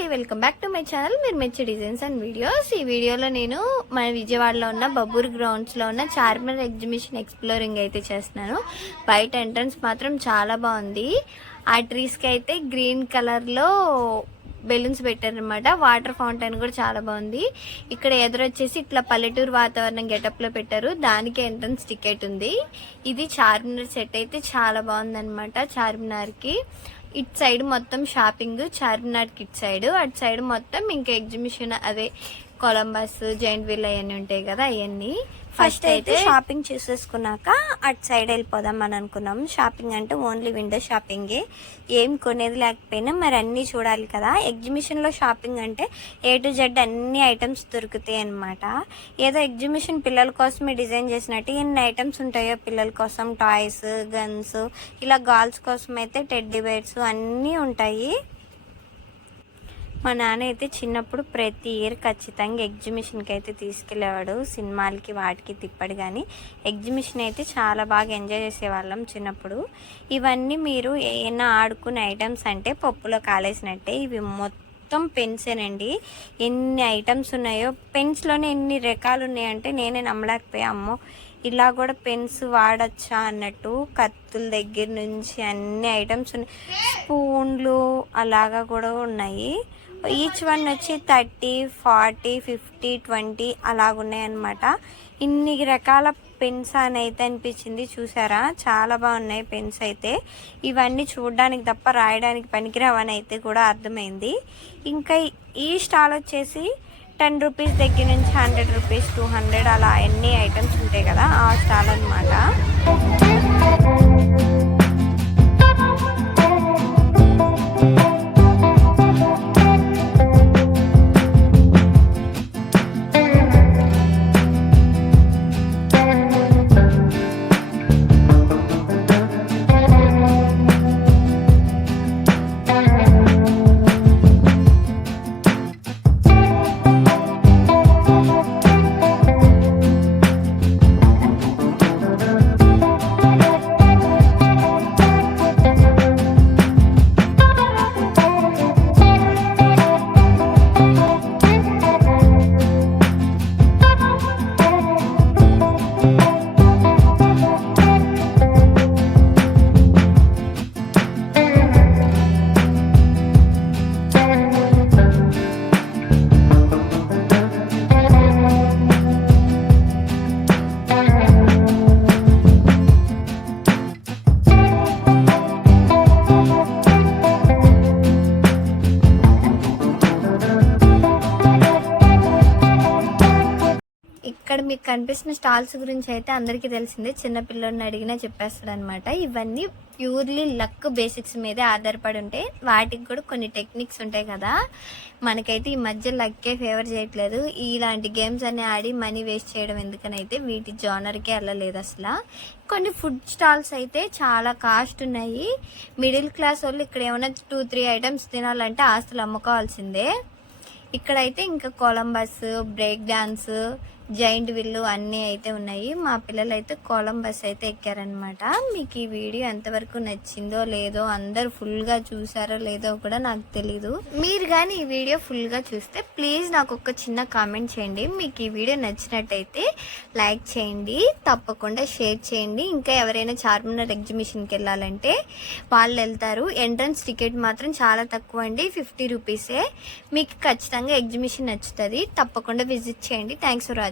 అండి, welcome back to my channel మీరు మెచ్చే డిజైన్స్ అండ్ వీడియోస్. ఈ వీడియోలో నేను మన విజయవాడలో ఉన్న బబ్బూర్ గ్రౌండ్స్లో ఉన్న చార్మినార్ ఎగ్జిబిషన్ ఎక్స్ప్లోరింగ్ అయితే చేస్తున్నాను. బయట ఎంట్రన్స్ మాత్రం చాలా బాగుంది. ఆ ట్రీస్కి అయితే గ్రీన్ కలర్లో బెలూన్స్ పెట్టారనమాట. వాటర్ ఫౌంటైన్ కూడా చాలా బాగుంది. ఇక్కడ ఎదురొచ్చేసి ఇట్లా పల్లెటూరు వాతావరణం గెటప్లో పెట్టారు. దానికి ఎంట్రన్స్ టికెట్ ఉంది. ఇది చార్మినార్ సెట్ అయితే చాలా బాగుందనమాట. చార్మినార్కి ఇటు సైడ్ మొత్తం షాపింగ్, చార్మినార్ కి ఇటు సైడ్, అటు సైడ్ మొత్తం ఇంకా ఎగ్జిబిషన్, అదే కొలంబస్, జైంట్ వీల్ అవన్నీ ఉంటాయి కదా, అవన్నీ. ఫస్ట్ అయితే షాపింగ్ చేసేసుకున్నాక అటు సైడ్ వెళ్ళిపోదాం అని అనుకున్నాం. షాపింగ్ అంటే ఓన్లీ విండో షాపింగే, ఏం కొనేది లేకపోయినా మరి అన్నీ చూడాలి కదా. ఎగ్జిబిషన్లో షాపింగ్ అంటే A to Z అన్ని ఐటమ్స్ దొరుకుతాయి అనమాట. ఏదో ఎగ్జిబిషన్ పిల్లల కోసమే డిజైన్ చేసినట్టు ఎన్ని ఐటమ్స్ ఉంటాయో పిల్లల కోసం, టాయ్స్, గన్స్, ఇలా గర్ల్స్ కోసం అయితే టెడ్డీ బేర్స్ అన్నీ ఉంటాయి. మా నాన్న అయితే చిన్నప్పుడు ప్రతి ఇయర్ ఖచ్చితంగా ఎగ్జిబిషన్కి అయితే తీసుకెళ్ళేవాడు. సినిమాలకి వాటికి తిప్పాడు, కానీ ఎగ్జిబిషన్ అయితే చాలా బాగా ఎంజాయ్ చేసేవాళ్ళం చిన్నప్పుడు. ఇవన్నీ మీరు ఏమైనా ఆడుకునే ఐటమ్స్ అంటే పప్పులో కాలేసినట్టే. ఇవి మొత్తం పెన్సేనండి. ఎన్ని ఐటమ్స్ ఉన్నాయో, పెన్స్లోనే ఎన్ని రకాలు ఉన్నాయంటే నేనే నమ్మలేకపోయా. అమ్మో, ఇలా కూడా పెన్స్ వాడచ్చా అన్నట్టు. కత్తుల దగ్గర నుంచి అన్ని ఐటమ్స్ ఉన్నాయి. స్పూన్లు అలాగా కూడా ఉన్నాయి. ఈచ్ వన్ వచ్చి 30, 40, 50, 20 అలాగున్నాయన్నమాట. ఇన్ని రకాల పెన్స్ అని అయితే అనిపించింది. చూసారా, చాలా బాగున్నాయి పెన్స్ అయితే. ఇవన్నీ చూడడానికి తప్ప రాయడానికి పనికిరావని అయితే కూడా అర్థమైంది. ఇంకా ఈ స్టాల్ వచ్చేసి 10 రూపీస్ దగ్గర నుంచి 100 రూపీస్, 200 అలా ఎన్ని ఐటమ్స్ ఉంటాయి కదా, ఆ స్టాల్ అనమాట. ఇక్కడ మీకు కనిపిస్తున్న స్టాల్స్ గురించి అయితే అందరికీ తెలిసిందే. చిన్నపిల్లల్ని అడిగినా చెప్పేస్తాడు అనమాట. ఇవన్నీ ప్యూర్లీ లక్ బేసిక్స్ మీదే ఆధారపడి ఉంటాయి. వాటికి కూడా కొన్ని టెక్నిక్స్ ఉంటాయి కదా. మనకైతే ఈ మధ్య లక్కే ఫేవర్ చేయట్లేదు. ఇలాంటి గేమ్స్ అన్ని ఆడి మనీ వేస్ట్ చేయడం ఎందుకనైతే వీటి జానర్కే వెళ్ళలేదు అసలు. కొన్ని ఫుడ్ స్టాల్స్ అయితే చాలా కాస్ట్ ఉన్నాయి. మిడిల్ క్లాస్ వాళ్ళు ఇక్కడ ఏమైనా 2-3 ఐటమ్స్ తినాలంటే ఆస్తులు అమ్ముకోవాల్సిందే. ఇక్కడైతే ఇంకా Columbus, break dance, giant wheel అన్నీ అయితే ఉన్నాయి. మా పిల్లలు అయితే కొలంబస్ అయితే ఎక్కారనమాట. మీకు ఈ వీడియో ఎంతవరకు నచ్చిందో లేదో, అందరు ఫుల్గా చూసారో లేదో కూడా నాకు తెలీదు. మీరు కానీ ఈ వీడియో ఫుల్గా చూస్తే ప్లీజ్ నాకు ఒక చిన్న కామెంట్ చేయండి. మీకు ఈ వీడియో నచ్చినట్టయితే లైక్ చేయండి, తప్పకుండా షేర్ చేయండి. ఇంకా ఎవరైనా చార్మినార్ ఎగ్జిబిషన్కి వెళ్ళాలంటే వాళ్ళు వెళ్తారు. ఎంట్రన్స్ టికెట్ మాత్రం చాలా తక్కువ అండి, 50 రూపీసే. మీకు ఖచ్చితంగా ఎగ్జిబిషన్ నచ్చుతుంది. తప్పకుండా విజిట్ చేయండి. Thanks for watching.